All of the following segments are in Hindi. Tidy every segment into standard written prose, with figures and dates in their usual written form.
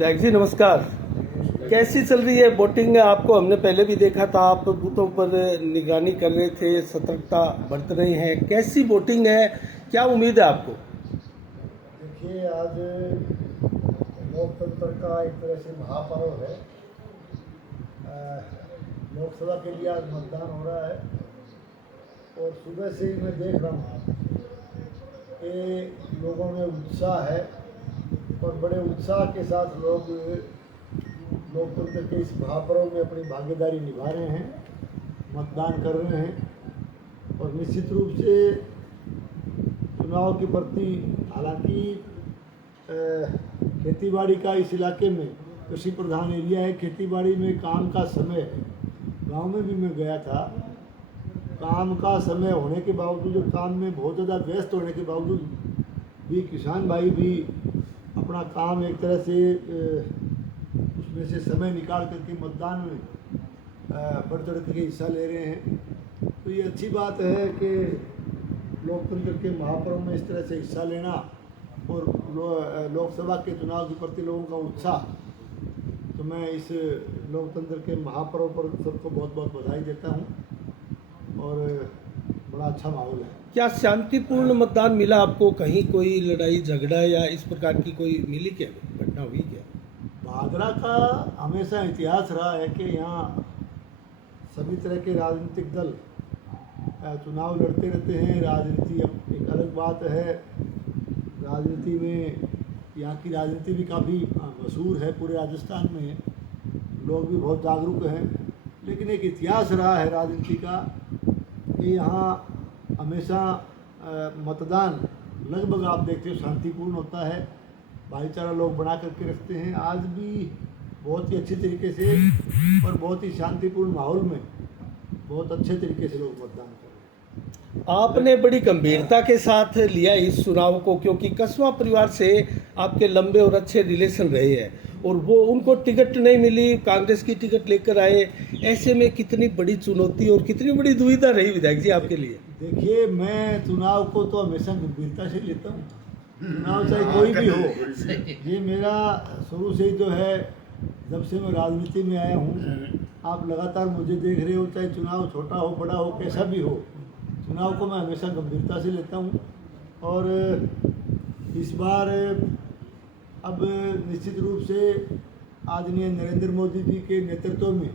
विधायक जी नमस्कार। कैसी चल रही है वोटिंग? आपको हमने पहले भी देखा था, आप बूथों पर निगरानी कर रहे थे, सतर्कता बरत रहे हैं। कैसी वोटिंग है, क्या उम्मीद है आपको? देखिए, आज लोकतंत्र का एक तरह से महापर्व है। लोकसभा के लिए आज मतदान हो रहा है और सुबह से ही मैं देख रहा हूँ कि लोगों में उत्साह है और बड़े उत्साह के साथ लोग लोकतंत्र के इस महापर्व में अपनी भागीदारी निभा रहे हैं, मतदान कर रहे हैं। और निश्चित रूप से चुनाव के प्रति, हालांकि खेतीबाड़ी का इस इलाके में कृषि प्रधान एरिया है, खेतीबाड़ी में काम का समय है। गांव में भी मैं गया था, काम का समय होने के बावजूद, काम में बहुत ज़्यादा व्यस्त होने के बावजूद भी किसान भाई भी अपना काम एक तरह से उसमें से समय निकाल करके मतदान में बढ़ चढ़ के हिस्सा ले रहे हैं। तो ये अच्छी बात है कि लोकतंत्र के महापर्व में इस तरह से हिस्सा लेना और लोकसभा के चुनाव के प्रति लोगों का उत्साह, तो मैं इस लोकतंत्र के महापर्व पर सबको बहुत बहुत बधाई देता हूं और बड़ा अच्छा माहौल है। क्या शांतिपूर्ण मतदान मिला आपको? कहीं कोई लड़ाई झगड़ा या इस प्रकार की कोई मिली क्या घटना हुई क्या? भादरा का हमेशा इतिहास रहा है कि यहाँ सभी तरह के राजनीतिक दल चुनाव लड़ते रहते हैं। राजनीति एक अलग बात है, राजनीति में यहाँ की राजनीति भी काफ़ी मशहूर है, पूरे राजस्थान में लोग भी बहुत जागरूक हैं। लेकिन एक इतिहास रहा है राजनीति का कि यहाँ हमेशा मतदान लगभग आप देखते हो शांतिपूर्ण होता है, भाईचारा लोग बना करके रखते हैं। आज भी बहुत ही अच्छी तरीके से और बहुत ही शांतिपूर्ण माहौल में बहुत अच्छे तरीके से लोग मतदान कर रहे हैं। आपने बड़ी गंभीरता के साथ लिया इस चुनाव को, क्योंकि कस्बा परिवार से आपके लंबे और अच्छे रिलेशन रहे हैं और वो उनको टिकट नहीं मिली, कांग्रेस की टिकट लेकर आए। ऐसे में कितनी बड़ी चुनौती और कितनी बड़ी दुविधा रही विधायक जी आपके लिए? देखिए, मैं चुनाव को तो हमेशा गंभीरता से लेता हूँ, चुनाव चाहे कोई भी हो। ये मेरा शुरू से ही जो है, जब से मैं राजनीति में आया हूँ, आप लगातार मुझे देख रहे हो, चाहे चुनाव छोटा हो बड़ा हो कैसा भी हो, चुनाव को मैं हमेशा गंभीरता से लेता हूँ। और इस बार अब निश्चित रूप से आदरणीय नरेंद्र मोदी जी के नेतृत्व में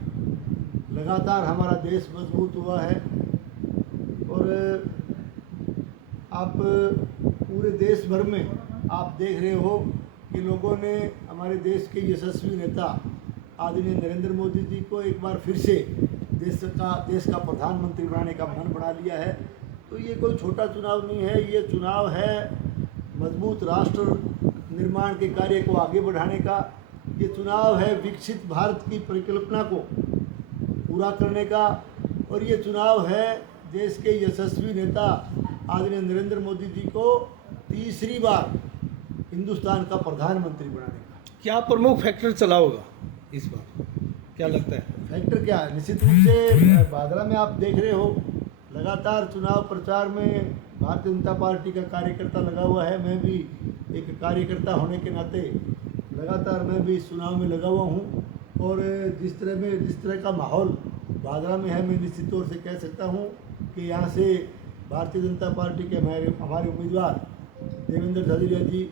लगातार हमारा देश मजबूत हुआ है और आप पूरे देश भर में आप देख रहे हो कि लोगों ने हमारे देश के यशस्वी नेता आदरणीय नरेंद्र मोदी जी को एक बार फिर से देश का प्रधानमंत्री बनाने का मन बना लिया है। तो ये कोई छोटा चुनाव नहीं है, ये चुनाव है मजबूत राष्ट्र निर्माण के कार्य को आगे बढ़ाने का। ये चुनाव है विकसित भारत की परिकल्पना को पूरा करने का और ये चुनाव है देश के यशस्वी नेता आदरणीय नरेंद्र मोदी जी को तीसरी बार हिंदुस्तान का प्रधानमंत्री बनाने का। क्या प्रमुख फैक्टर चला होगा इस बार, क्या लगता है? फैक्टर क्या है? निश्चित रूप से भादरा में आप देख रहे हो लगातार चुनाव प्रचार में भारतीय जनता पार्टी का कार्यकर्ता लगा हुआ है। मैं भी एक कार्यकर्ता होने के नाते लगातार मैं भी इस चुनाव में लगा हुआ हूँ और जिस तरह का माहौल भादरा में है, मैं निश्चित तौर से कह सकता हूँ कि यहाँ से भारतीय जनता पार्टी के हमारे उम्मीदवार देवेंद्र झाझड़िया जी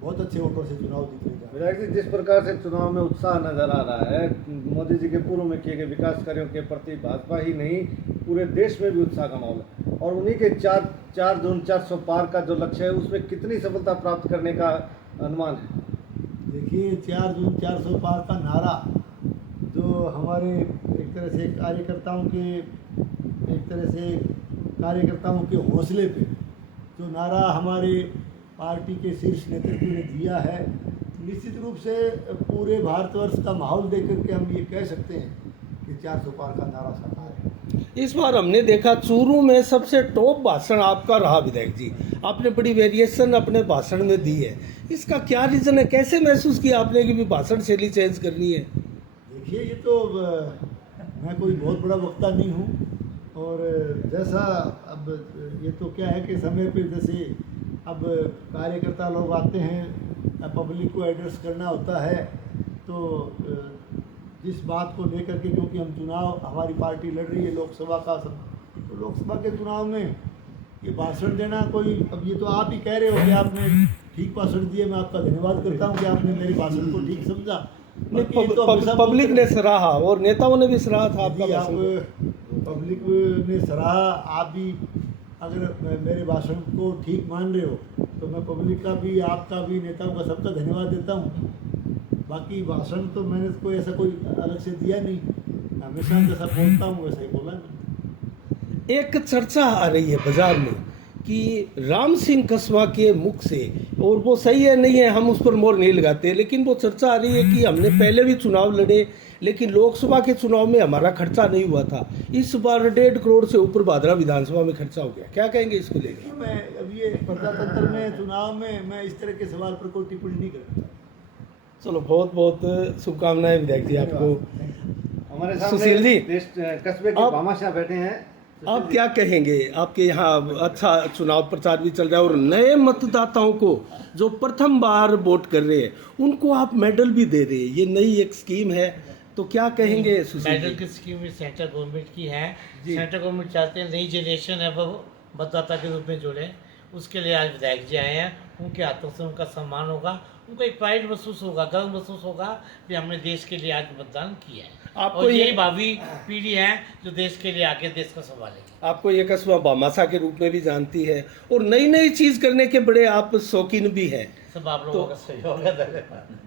बहुत अच्छे वोटों से चुनाव जीतने जा रहे हैं। विधायक जी, जिस प्रकार से चुनाव में उत्साह नजर आ रहा है, मोदी जी के पूर्व में किए गए विकास कार्यों के प्रति भाजपा ही नहीं पूरे देश में भी उत्साह का माहौल है और उन्हीं के 4 जून 400 पार का जो लक्ष्य है उसमें कितनी सफलता प्राप्त करने का अनुमान है? देखिए, 4 जून 400 पार का नारा जो हमारे एक तरह से कार्यकर्ताओं के हौसले पे जो नारा हमारे पार्टी के शीर्ष नेतृत्व ने दिया है, निश्चित रूप से पूरे भारतवर्ष का माहौल देख करके हम ये कह सकते हैं कि 400 पार का नारा साकार है। इस बार हमने देखा चूरू में सबसे टॉप भाषण आपका रहा विधायक जी। आपने बड़ी वेरिएशन अपने भाषण में दी है, इसका क्या रीज़न है? कैसे महसूस किया आपने कि भी भाषण शैली चेंज करनी है? देखिए, ये तो मैं कोई बहुत बड़ा वक्ता नहीं हूँ और जैसा अब ये तो क्या है कि समय पे जैसे अब कार्यकर्ता लोग आते हैं, पब्लिक को एड्रेस करना होता है, तो जिस बात को लेकर के, क्योंकि हम चुनाव, हमारी पार्टी लड़ रही है लोकसभा का सब, तो लोकसभा के चुनाव में ये भाषण देना कोई, अब ये तो आप ही कह रहे हो कि आपने ठीक भाषण दिए, मैं आपका धन्यवाद करता हूँ कि आपने मेरी भाषण को ठीक समझा। बाकी ये तो हमेशा पब्लिक बोलते ने सराहा और नेताओं ने भी सराहा था आपका यदि आप भाषण। पब्लिक ने सराहा, आप भी अगर मेरे भाषण को ठीक मान रहे हो तो मैं पब्लिक का भी, आपका भी, नेताओं का, सबका धन्यवाद देता हूँ। बाकी भाषण तो मैंने कोई ऐसा कोई अलग से दिया नहीं, हमेशा जैसा बोलता हूँ वैसा ही बोला मैंने। एक चर्चा आ रही है बाजार में कि राम सिंह कसवा के मुख से, और वो सही है नहीं है हम उस पर मोहर नहीं लगाते, लेकिन वो चर्चा आ रही है कि हमने पहले भी चुनाव लड़े लेकिन लोकसभा के चुनाव में हमारा खर्चा नहीं हुआ था, इस बार 1.5 करोड़ से ऊपर भादरा विधानसभा में खर्चा हो गया, क्या कहेंगे इसको लेकर? मैं अब ये प्रजातंत्र में, चुनाव में मैं इस तरह के सवाल पर कोई टिप्पणी नहीं करता। चलो, बहुत बहुत शुभकामनाएं विधायक जी आपको। हमारे सुशील जी, सामने देश कस्बे के आप- भामाशाह बैठे हैं। आप क्या कहेंगे? आपके यहाँ अच्छा चुनाव प्रचार भी चल रहा है और नए मतदाताओं को जो प्रथम बार वोट कर रहे हैं उनको आप मेडल भी दे रहे हैं, ये नई एक स्कीम है, तो क्या कहेंगे सुशील मेडल जी? की स्कीम भी सेंट्रल गवर्नमेंट की है। सेंट्रल गवर्नमेंट चाहते हैं नई जनरेशन है वो मतदाता के रूप में जुड़े, उसके लिए आज विधायक जी आए हैं। उनके हाथों से उनका सम्मान होगा, उनको एक प्राइड महसूस होगा, गर्व महसूस होगा कि हमने देश के लिए आज मतदान किया है। आपको और ये- यही भावी पीढ़ी है जो देश के लिए आगे देश को संभालेगी। आपको ये कस्बा भामाशाह के रूप में भी जानती है और नई नई चीज करने के बड़े आप शौकीन भी हैं। सब आप लोगों का सहयोग है। धन्यवाद।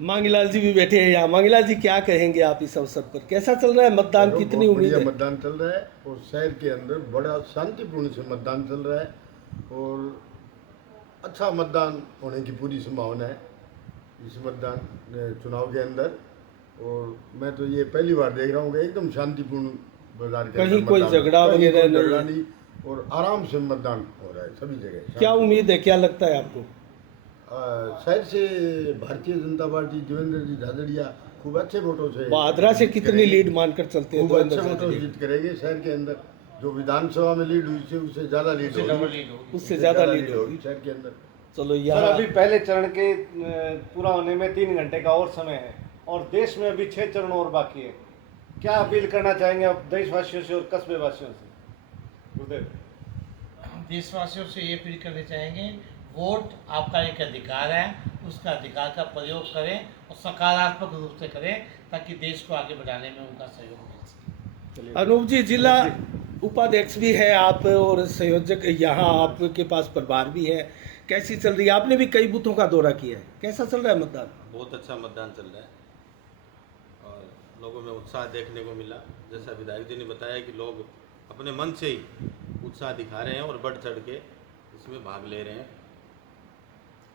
मांगीलाल जी भी बैठे हैं यहाँ। मांगीलाल जी, क्या कहेंगे आप इस अवसर पर? कैसा चल रहा है मतदान? बहुत कितनी उम्मीद बढ़िया है? मतदान चल रहा है और शहर के अंदर बड़ा शांतिपूर्ण से मतदान चल रहा है और अच्छा मतदान होने की पूरी संभावना है इस मतदान चुनाव के अंदर। और मैं तो ये पहली बार देख रहा हूँ कि एकदम शांतिपूर्ण बाजार के कहीं अंदर कोई मतदान- झगड़ा कहीं वगैरह कोई नहीं झगड़ा है। नहीं और आराम से मतदान हो रहा है सभी जगह। क्या उम्मीद है, क्या लगता है आपको? शहर से भारतीय जनता पार्टी देवेंद्र जी झाझड़िया खूब अच्छे वोटों से भादरा से कितनी लीड मानकर चलते हैं? खूब अच्छे देवेंद्र वोटों से जी? जीत करेंगे शहर के अंदर। जो विधानसभा में लीड हुई थी उससे ज्यादा लीड उससे होगी। डबल लीड होगी। उससे ज्यादा लीड होगी। शहर के अंदर। चलो, सर, यहाँ अभी पहले चरण के पूरा होने में 3 घंटे का और समय है और देश में अभी 6 चरण और बाकी है। क्या अपील करना चाहेंगे आप देशवासियों से और कस्बे वासियों से? गुरुदेव। देशवासियों से ये अपील करना चाहेंगे, वोट आपका एक अधिकार है, उसका अधिकार का प्रयोग करें और सकारात्मक रूप से करें ताकि देश को आगे बढ़ाने में उनका सहयोग मिल सके। अनूप जी, जिला उपाध्यक्ष भी है आप और संयोजक, यहाँ आपके पास प्रभार भी है, कैसी चल रही है? आपने भी कई बूथों का दौरा किया है, कैसा चल रहा है मतदान? बहुत अच्छा मतदान चल रहा है और लोगों में उत्साह देखने को मिला। जैसा विधायक जी ने बताया कि लोग अपने मन से ही उत्साह दिखा रहे हैं और बढ़ चढ़ के इसमें भाग ले रहे हैं।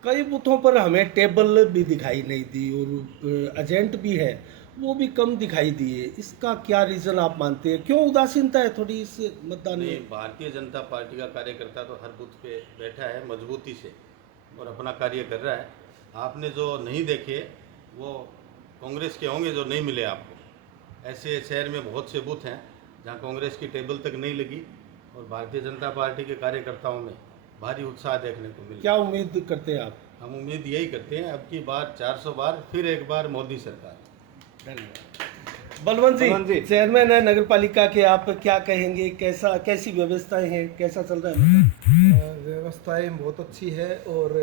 कई बूथों पर हमें टेबल भी दिखाई नहीं दी और एजेंट भी है वो भी कम दिखाई दिए, इसका क्या रीज़न आप मानते हैं? क्यों उदासीनता है थोड़ी इस मतदान नहीं, में? भारतीय जनता पार्टी का कार्यकर्ता तो हर बूथ पे बैठा है मजबूती से और अपना कार्य कर रहा है। आपने जो नहीं देखे वो कांग्रेस के होंगे जो नहीं मिले आपको। ऐसे शहर में बहुत से बूथ हैं जहां कांग्रेस की टेबल तक नहीं लगी और भारतीय जनता पार्टी के कार्यकर्ताओं में भारी उत्साह देखने को मिला। क्या उम्मीद करते हैं आप? हम उम्मीद यही करते हैं अब की बार 400 बार फिर एक बार मोदी सरकार। धन्यवाद। बलवंत बलवंत जी, जी। चेयरमैन है नगर पालिका के, आप क्या कहेंगे? कैसी व्यवस्थाएं हैं, कैसा चल रहा है? व्यवस्थाएं बहुत अच्छी है और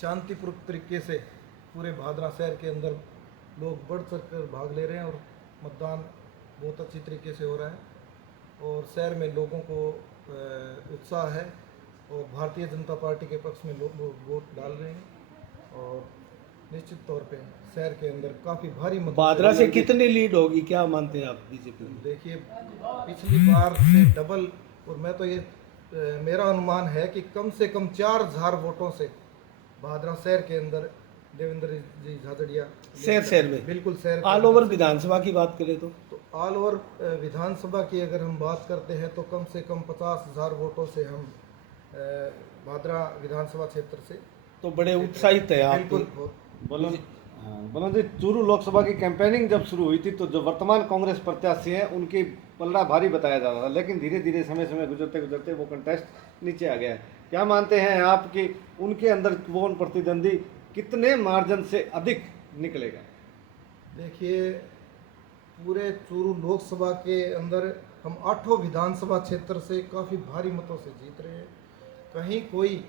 शांतिपूर्वक तरीके से पूरे भादरा शहर के अंदर लोग बढ़ चढ़ कर भाग ले रहे हैं और मतदान बहुत अच्छी तरीके से हो रहा है और शहर में लोगों को उत्साह है और भारतीय जनता पार्टी के पक्ष में लोग वोट डाल रहे हैं और निश्चित तौर पे शहर के अंदर काफ़ी भारी मतदान। भादरा से कितनी लीड होगी, क्या मानते हैं आप बीजेपी में? देखिए, पिछली बार से डबल, और मैं तो ये मेरा अनुमान है कि कम से कम 4000 वोटों से भादरा शहर के अंदर देवेंद्र जी झाझड़िया शहर में बिल्कुल शहर के ऑल अंदर ओवर से- विधानसभा की बात करें तो तो ऑल ओवर विधानसभा की अगर हम बात करते हैं तो कम से कम 50,000 वोटों से हम भादरा विधानसभा क्षेत्र से तो बड़े उत्साहित है आप। बिल्कुल बलवंत जी, चूरू लोकसभा की कैंपेनिंग जब शुरू हुई थी तो जो वर्तमान कांग्रेस प्रत्याशी हैं उनकी पलड़ा भारी बताया जा रहा था, लेकिन धीरे धीरे समय समय गुजरते गुजरते वो कंटेस्ट नीचे आ गया है। क्या मानते हैं आप कि उनके अंदर कौन प्रतिद्वंदी कितने मार्जिन से अधिक निकलेगा? देखिए, पूरे चूरू लोकसभा के अंदर हम 8 विधानसभा क्षेत्र से काफ़ी भारी मतों से जीत रहे हैं, कहीं कोई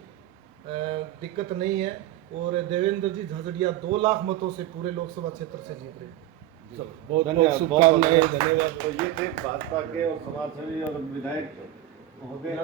दिक्कत नहीं है। और देवेंद्र जी झझड़िया 2 लाख मतों से पूरे लोकसभा क्षेत्र से जीत रहे हैं। बहुत बहुत धन्यवाद, शुभकामनाएं, बहुत- धन्यवाद। तो ये थे भाजपा के और समाजसेवी और विधायक महोदय